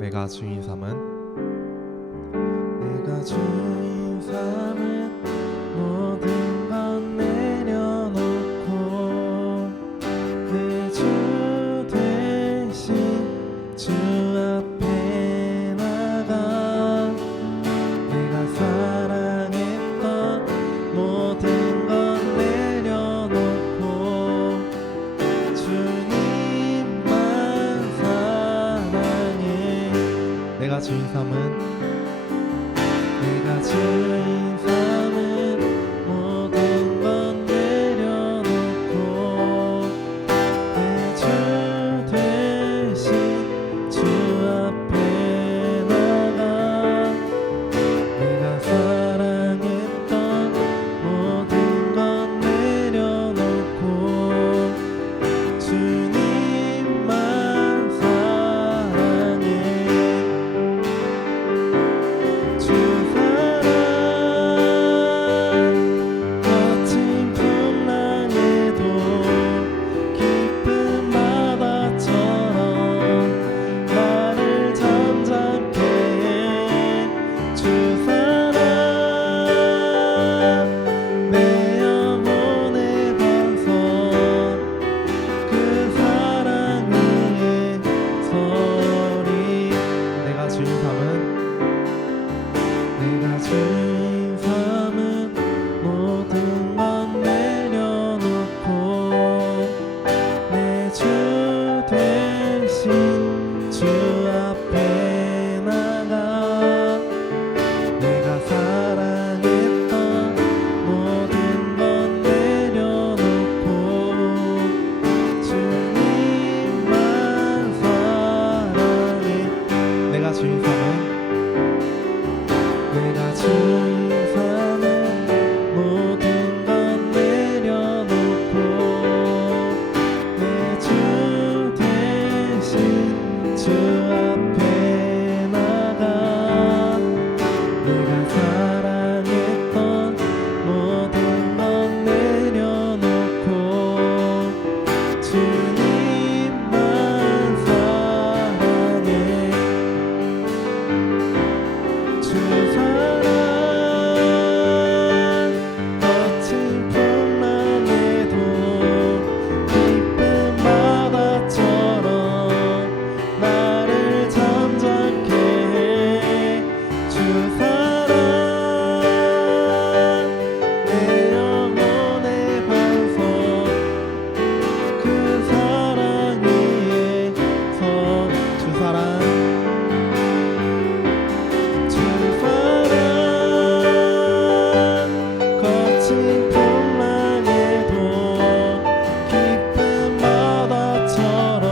내가 주인 삼은 내가 주인 삼은 모든 건 내려놓고 내 주 대신 주 앞에 나가 내가 사랑했던 모든 건 내려놓고 주님만 사랑해. 내가 주인 삼은 내가 주인 삼은 모든 건 내려놓고 내 주 대신 주 앞에 나가 내가 사랑했던 모든 건 내려놓고 주님만 사랑해. 주 사랑 거친 풍랑에도 깊은 바다처럼 나를 잠잠케 해. 주 사랑 내 영혼의 반석 그 사랑 위에 서리. 내가 주인 삼은 내가 주인 삼은 모든 건 내려놓고 내 주 대신 주 앞에 나가 내가 사랑했던 모든 건 내려놓고 주님만 사랑해. 내가 주인 삼은 내가 주인 삼은 모든 건 내려놓고 내 주 대신 주 앞에 나가 내가 사랑했던 모든 건 내려놓고 주님만 사랑해. 주 사랑 거친 풍랑에도 깊은 바다처럼 나를 잠잠케 해. 주 사랑 내 영혼의 반석 그 사랑 위에 주 사랑 주 사랑 거친 풍랑에도 깊은 바다처럼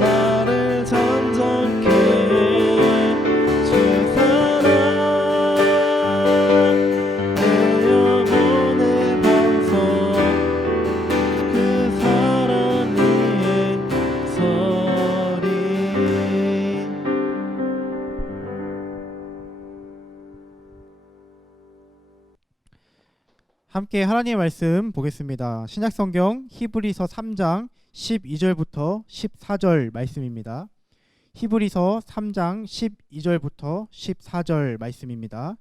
나를 잠잠케 해. 주 사랑 내 영혼의 반석 그 사랑 위에 서리. 함께 하나님의 말씀 보겠습니다. 신약성경 히브리서 3장 12절부터 14절 말씀입니다. 히브리서 3장 12절부터 14절 말씀입니다.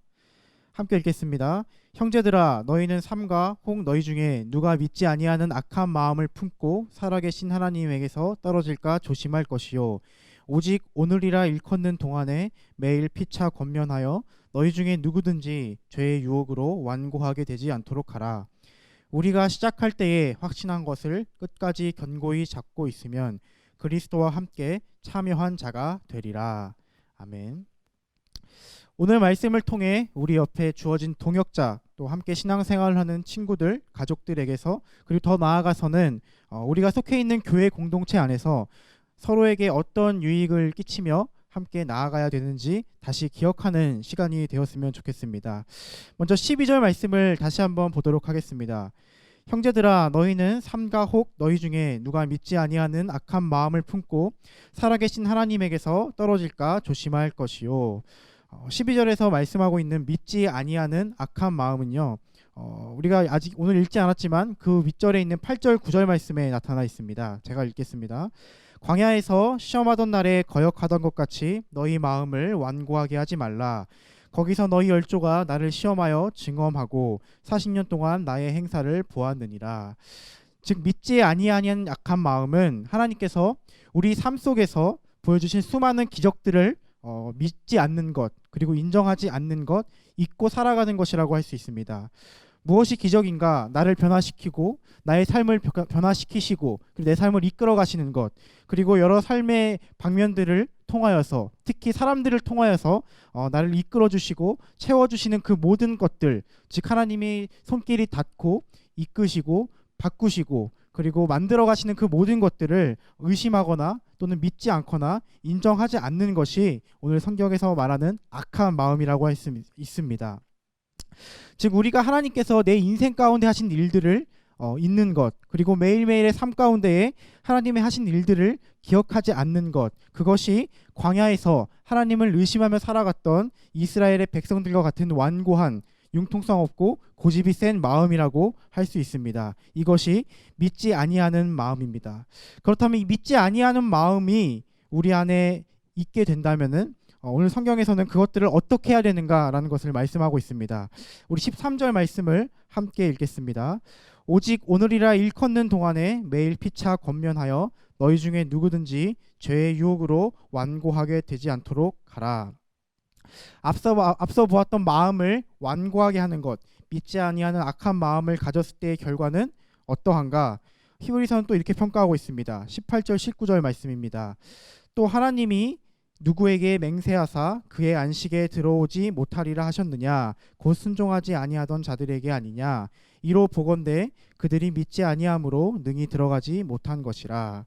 함께 읽겠습니다. 형제들아 너희는 삼가 혹 너희 중에 누가 믿지 아니하는 악한 마음을 품고 살아계신 하나님에게서 떨어질까 조심할 것이요 오직 오늘이라 일컫는 동안에 매일 피차 권면하여 너희 중에 누구든지 죄의 유혹으로 완고하게 되지 않도록 하라. 우리가 시작할 때에 확신한 것을 끝까지 견고히 잡고 있으면 그리스도와 함께 참여한 자가 되리라. 아멘. 오늘 말씀을 통해 우리 옆에 주어진 동역자 또 함께 신앙생활을 하는 친구들, 가족들에게서 그리고 더 나아가서는 우리가 속해 있는 교회 공동체 안에서 서로에게 어떤 유익을 끼치며 함께 나아가야 되는지 다시 기억하는 시간이 되었으면 좋겠습니다. 먼저 12절 말씀을 다시 한번 보도록 하겠습니다. 형제들아 너희는 삼가 혹 너희 중에 누가 믿지 아니하는 악한 마음을 품고 살아계신 하나님에게서 떨어질까 조심할 것이요 12절에서 말씀하고 있는 믿지 아니하는 악한 마음은요. 우리가 아직 오늘 읽지 않았지만 그 윗절에 있는 8절 9절 말씀에 나타나 있습니다. 제가 읽겠습니다. 광야에서 시험하던 날에 거역하던 것 같이 너희 마음을 완고하게 하지 말라. 거기서 너희 열조가 나를 시험하여 증언하고 40년 동안 나의 행사를 보았느니라. 즉 믿지 아니하는 악한 마음은 하나님께서 우리 삶 속에서 보여주신 수많은 기적들을 믿지 않는 것, 그리고 인정하지 않는 것, 잊고 살아가는 것이라고 할 수 있습니다. 무엇이 기적인가? 나를 변화시키고 나의 삶을 변화시키시고 그리고 내 삶을 이끌어 가시는 것, 그리고 여러 삶의 방면들을 통하여서, 특히 사람들을 통하여서 나를 이끌어 주시고 채워 주시는 그 모든 것들, 즉 하나님이 손길이 닿고 이끄시고 바꾸시고 그리고 만들어 가시는 그 모든 것들을 의심하거나 또는 믿지 않거나 인정하지 않는 것이 오늘 성경에서 말하는 악한 마음이라고 할 수 있습니다. 즉 우리가 하나님께서 내 인생 가운데 하신 일들을 잊는 것, 그리고 매일매일의 삶 가운데에 하나님의 하신 일들을 기억하지 않는 것, 그것이 광야에서 하나님을 의심하며 살아갔던 이스라엘의 백성들과 같은 완고한, 융통성 없고 고집이 센 마음이라고 할 수 있습니다. 이것이 믿지 아니하는 마음입니다. 그렇다면 이 믿지 아니하는 마음이 우리 안에 있게 된다면은 오늘 성경에서는 그것들을 어떻게 해야 되는가라는 것을 말씀하고 있습니다. 우리 13절 말씀을 함께 읽겠습니다. 오직 오늘이라 일컫는 동안에 매일 피차 권면하여 너희 중에 누구든지 죄의 유혹으로 완고하게 되지 않도록 하라. 앞서 보았던 마음을 완고하게 하는 것, 믿지 아니하는 악한 마음을 가졌을 때의 결과는 어떠한가? 히브리서는 또 이렇게 평가하고 있습니다. 18절 19절 말씀입니다. 또 하나님이 누구에게 맹세하사 그의 안식에 들어오지 못하리라 하셨느냐? 곧 순종하지 아니하던 자들에게 아니냐? 이로 보건대 그들이 믿지 아니함으로 능히 들어가지 못한 것이라.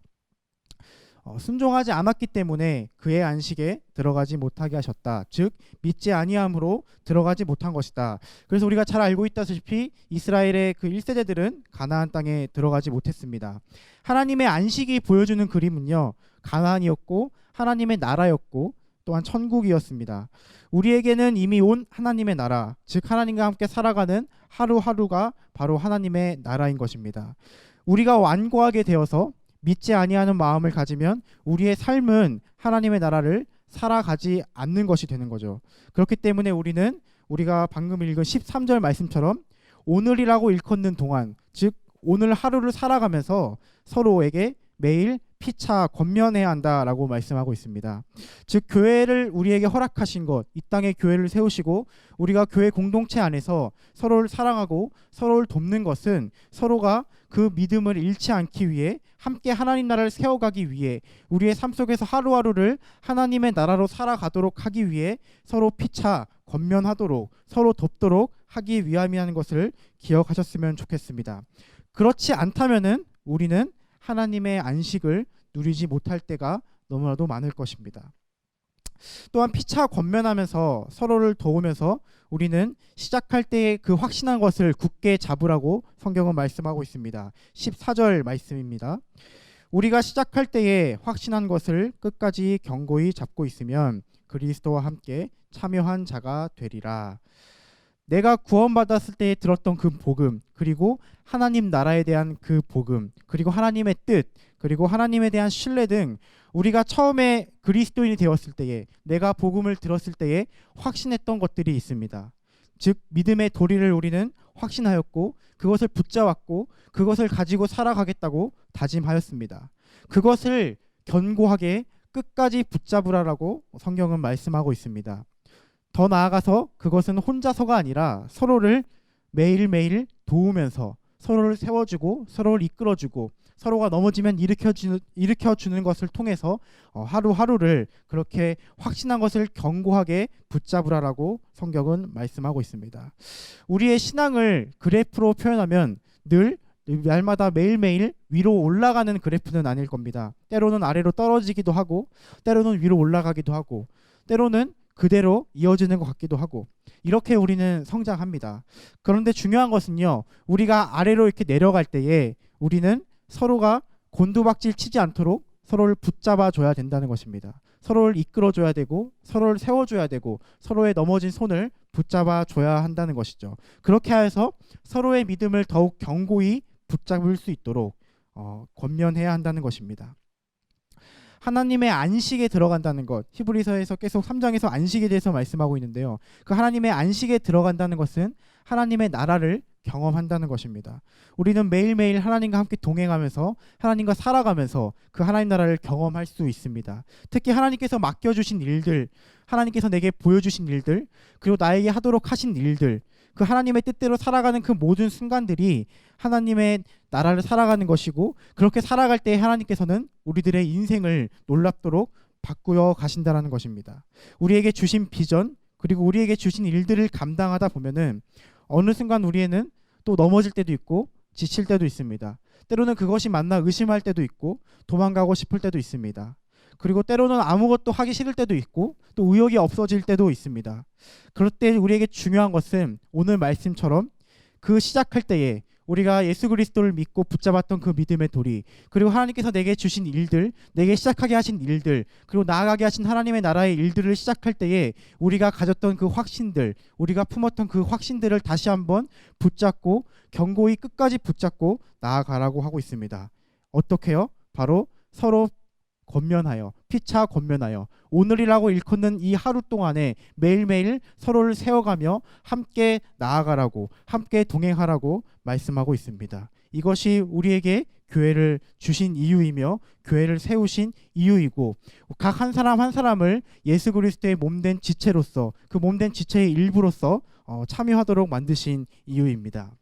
순종하지 않았기 때문에 그의 안식에 들어가지 못하게 하셨다. 즉 믿지 아니함으로 들어가지 못한 것이다. 그래서 우리가 잘 알고 있다시피 이스라엘의 그 1세대들은 가나안 땅에 들어가지 못했습니다. 하나님의 안식이 보여주는 그림은요, 가나안이었고 하나님의 나라였고 또한 천국이었습니다. 우리에게는 이미 온 하나님의 나라, 즉 하나님과 함께 살아가는 하루하루가 바로 하나님의 나라인 것입니다. 우리가 완고하게 되어서 믿지 아니하는 마음을 가지면 우리의 삶은 하나님의 나라를 살아가지 않는 것이 되는 거죠. 그렇기 때문에 우리가 방금 읽은 13절 말씀처럼 오늘이라고 일컫는 동안, 즉 오늘 하루를 살아가면서 서로에게 매일 피차 권면해야 한다라고 말씀하고 있습니다. 즉 교회를 우리에게 허락하신 것, 이 땅에 교회를 세우시고 우리가 교회 공동체 안에서 서로를 사랑하고 서로를 돕는 것은 서로가 그 믿음을 잃지 않기 위해, 함께 하나님 나라를 세워가기 위해, 우리의 삶 속에서 하루하루를 하나님의 나라로 살아가도록 하기 위해 서로 피차 권면하도록, 서로 돕도록 하기 위함이라는 것을 기억하셨으면 좋겠습니다. 그렇지 않다면은 우리는 하나님의 안식을 누리지 못할 때가 너무나도 많을 것입니다. 또한 피차 권면하면서 서로를 도우면서 우리는 시작할 때의 그 확신한 것을 굳게 잡으라고 성경은 말씀하고 있습니다. 14절 말씀입니다. 우리가 시작할 때에 확신한 것을 끝까지 견고히 잡고 있으면 그리스도와 함께 참여한 자가 되리라. 내가 구원받았을 때 들었던 그 복음, 그리고 하나님 나라에 대한 그 복음, 그리고 하나님의 뜻, 그리고 하나님에 대한 신뢰 등 우리가 처음에 그리스도인이 되었을 때에, 내가 복음을 들었을 때에 확신했던 것들이 있습니다. 즉 믿음의 도리를 우리는 확신하였고 그것을 붙잡았고 그것을 가지고 살아가겠다고 다짐하였습니다. 그것을 견고하게 끝까지 붙잡으라라고 성경은 말씀하고 있습니다. 더 나아가서 그것은 혼자서가 아니라 서로를 매일매일 도우면서 서로를 세워주고 서로를 이끌어주고 서로가 넘어지면 일으켜주는 것을 통해서 하루하루를 그렇게 확신한 것을 견고하게 붙잡으라라고 성경은 말씀하고 있습니다. 우리의 신앙을 그래프로 표현하면 늘 날마다 매일매일 위로 올라가는 그래프는 아닐 겁니다. 때로는 아래로 떨어지기도 하고 때로는 위로 올라가기도 하고 때로는 그대로 이어지는 것 같기도 하고, 이렇게 우리는 성장합니다. 그런데 중요한 것은요, 우리가 아래로 이렇게 내려갈 때에 우리는 서로가 곤두박질 치지 않도록 서로를 붙잡아 줘야 된다는 것입니다. 서로를 이끌어줘야 되고 서로를 세워줘야 되고 서로의 넘어진 손을 붙잡아 줘야 한다는 것이죠. 그렇게 해서 서로의 믿음을 더욱 견고히 붙잡을 수 있도록 권면해야 한다는 것입니다. 하나님의 안식에 들어간다는 것, 히브리서에서 계속 3장에서 안식에 대해서 말씀하고 있는데요. 그 하나님의 안식에 들어간다는 것은 하나님의 나라를 경험한다는 것입니다. 우리는 매일매일 하나님과 함께 동행하면서 하나님과 살아가면서 그 하나님 나라를 경험할 수 있습니다. 특히 하나님께서 맡겨주신 일들, 하나님께서 내게 보여주신 일들, 그리고 나에게 하도록 하신 일들, 그 하나님의 뜻대로 살아가는 그 모든 순간들이 하나님의 나라를 살아가는 것이고, 그렇게 살아갈 때 하나님께서는 우리들의 인생을 놀랍도록 바꾸어 가신다는 것입니다. 우리에게 주신 비전, 그리고 우리에게 주신 일들을 감당하다 보면은 어느 순간 우리에는 또 넘어질 때도 있고 지칠 때도 있습니다. 때로는 그것이 맞나 의심할 때도 있고 도망가고 싶을 때도 있습니다. 그리고 때로는 아무것도 하기 싫을 때도 있고 또 의욕이 없어질 때도 있습니다. 그럴 때 우리에게 중요한 것은 오늘 말씀처럼 그 시작할 때에 우리가 예수 그리스도를 믿고 붙잡았던 그 믿음의 도리, 그리고 하나님께서 내게 주신 일들, 내게 시작하게 하신 일들, 그리고 나아가게 하신 하나님의 나라의 일들을 시작할 때에 우리가 가졌던 그 확신들, 우리가 품었던 그 확신들을 다시 한번 붙잡고 견고히 끝까지 붙잡고 나아가라고 하고 있습니다. 어떻게요? 바로 서로 권면하여, 피차 권면하여 오늘이라고 일컫는 이 하루 동안에 매일매일 서로를 세워가며 함께 나아가라고, 함께 동행하라고 말씀하고 있습니다. 이것이 우리에게 교회를 주신 이유이며 교회를 세우신 이유이고, 각 한 사람 한 사람을 예수 그리스도의 몸된 지체로서, 그 몸된 지체의 일부로서 참여하도록 만드신 이유입니다.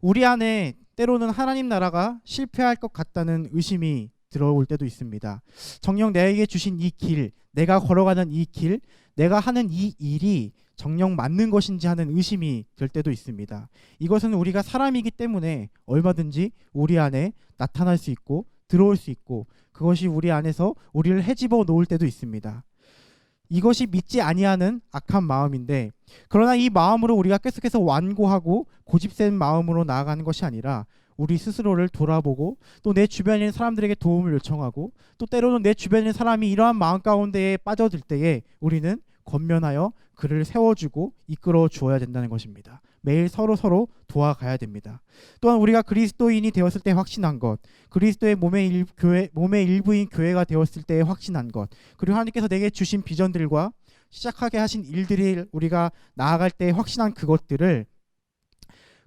우리 안에 때로는 하나님 나라가 실패할 것 같다는 의심이 들어올 때도 있습니다. 정녕 내게 주신 이 길, 내가 걸어가는 이 길, 내가 하는 이 일이 정녕 맞는 것인지 하는 의심이 들 때도 있습니다. 이것은 우리가 사람이기 때문에 얼마든지 우리 안에 나타날 수 있고 들어올 수 있고, 그것이 우리 안에서 우리를 헤집어 놓을 때도 있습니다. 이것이 믿지 아니하는 악한 마음인데, 그러나 이 마음으로 우리가 계속해서 완고하고 고집센 마음으로 나아가는 것이 아니라 우리 스스로를 돌아보고 또 내 주변에 있는 사람들에게 도움을 요청하고, 또 때로는 내 주변에 있는 사람이 이러한 마음 가운데에 빠져들 때에 우리는 권면하여 그를 세워주고 이끌어 주어야 된다는 것입니다. 매일 서로 도와가야 됩니다. 또한 우리가 그리스도인이 되었을 때 확신한 것, 그리스도의 몸의 일부인 교회가 되었을 때 확신한 것, 그리고 하나님께서 내게 주신 비전들과 시작하게 하신 일들을 우리가 나아갈 때 확신한 그것들을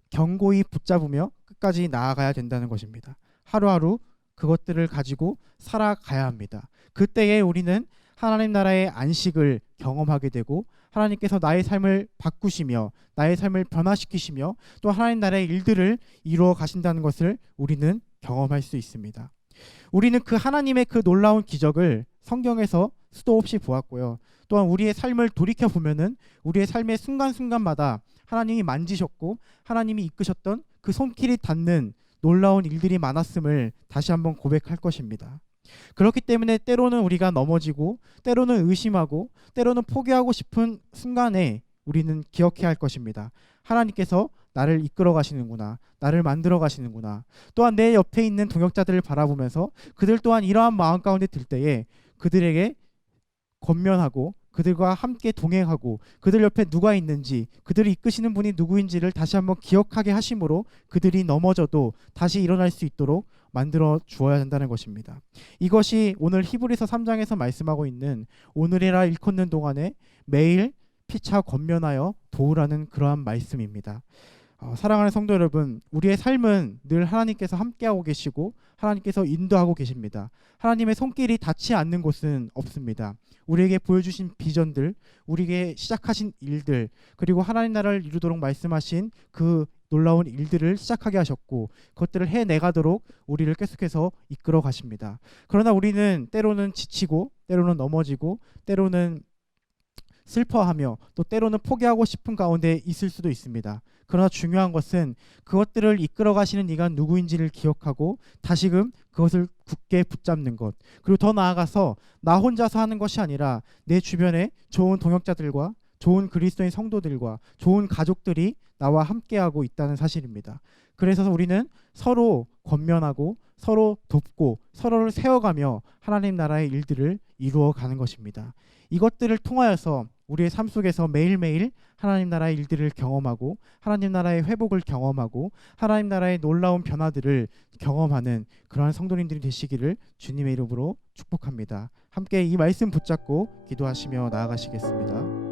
견고히 붙잡으며 끝까지 나아가야 된다는 것입니다. 하루하루 그것들을 가지고 살아가야 합니다. 그때에 우리는 하나님 나라의 안식을 경험하게 되고, 하나님께서 나의 삶을 바꾸시며 나의 삶을 변화시키시며 또 하나님 나라의 일들을 이루어 가신다는 것을 우리는 경험할 수 있습니다. 우리는 그 하나님의 그 놀라운 기적을 성경에서 수도 없이 보았고요. 또한 우리의 삶을 돌이켜 보면은 우리의 삶의 순간순간마다 하나님이 만지셨고 하나님이 이끄셨던 그 손길이 닿는 놀라운 일들이 많았음을 다시 한번 고백할 것입니다. 그렇기 때문에 때로는 우리가 넘어지고 때로는 의심하고 때로는 포기하고 싶은 순간에 우리는 기억해야 할 것입니다. 하나님께서 나를 이끌어 가시는구나, 나를 만들어 가시는구나. 또한 내 옆에 있는 동역자들을 바라보면서 그들 또한 이러한 마음 가운데 들 때에 그들에게 권면하고 그들과 함께 동행하고 그들 옆에 누가 있는지, 그들을 이끄시는 분이 누구인지를 다시 한번 기억하게 하심으로 그들이 넘어져도 다시 일어날 수 있도록 만들어 주어야 한다는 것입니다. 이것이 오늘 히브리서 3장에서 말씀하고 있는 오늘이라 일컫는 동안에 매일 피차 권면하여 도우라는 그러한 말씀입니다. 사랑하는 성도 여러분, 우리의 삶은 늘 하나님께서 함께하고 계시고 하나님께서 인도하고 계십니다. 하나님의 손길이 닿지 않는 곳은 없습니다. 우리에게 보여주신 비전들, 우리에게 시작하신 일들, 그리고 하나님 나라를 이루도록 말씀하신 그 놀라운 일들을 시작하게 하셨고 그것들을 해내가도록 우리를 계속해서 이끌어 가십니다. 그러나 우리는 때로는 지치고 때로는 넘어지고 때로는 슬퍼하며 또 때로는 포기하고 싶은 가운데 있을 수도 있습니다. 그러나 중요한 것은 그것들을 이끌어 가시는 이가 누구인지를 기억하고 다시금 그것을 굳게 붙잡는 것, 그리고 더 나아가서 나 혼자서 하는 것이 아니라 내 주변에 좋은 동역자들과 좋은 그리스도인 성도들과 좋은 가족들이 나와 함께하고 있다는 사실입니다. 그래서 우리는 서로 권면하고 서로 돕고 서로를 세워가며 하나님 나라의 일들을 이루어가는 것입니다. 이것들을 통하여서 우리의 삶 속에서 매일매일 하나님 나라의 일들을 경험하고 하나님 나라의 회복을 경험하고 하나님 나라의 놀라운 변화들을 경험하는 그러한 성도님들이 되시기를 주님의 이름으로 축복합니다. 함께 이 말씀 붙잡고 기도하시며 나아가시겠습니다.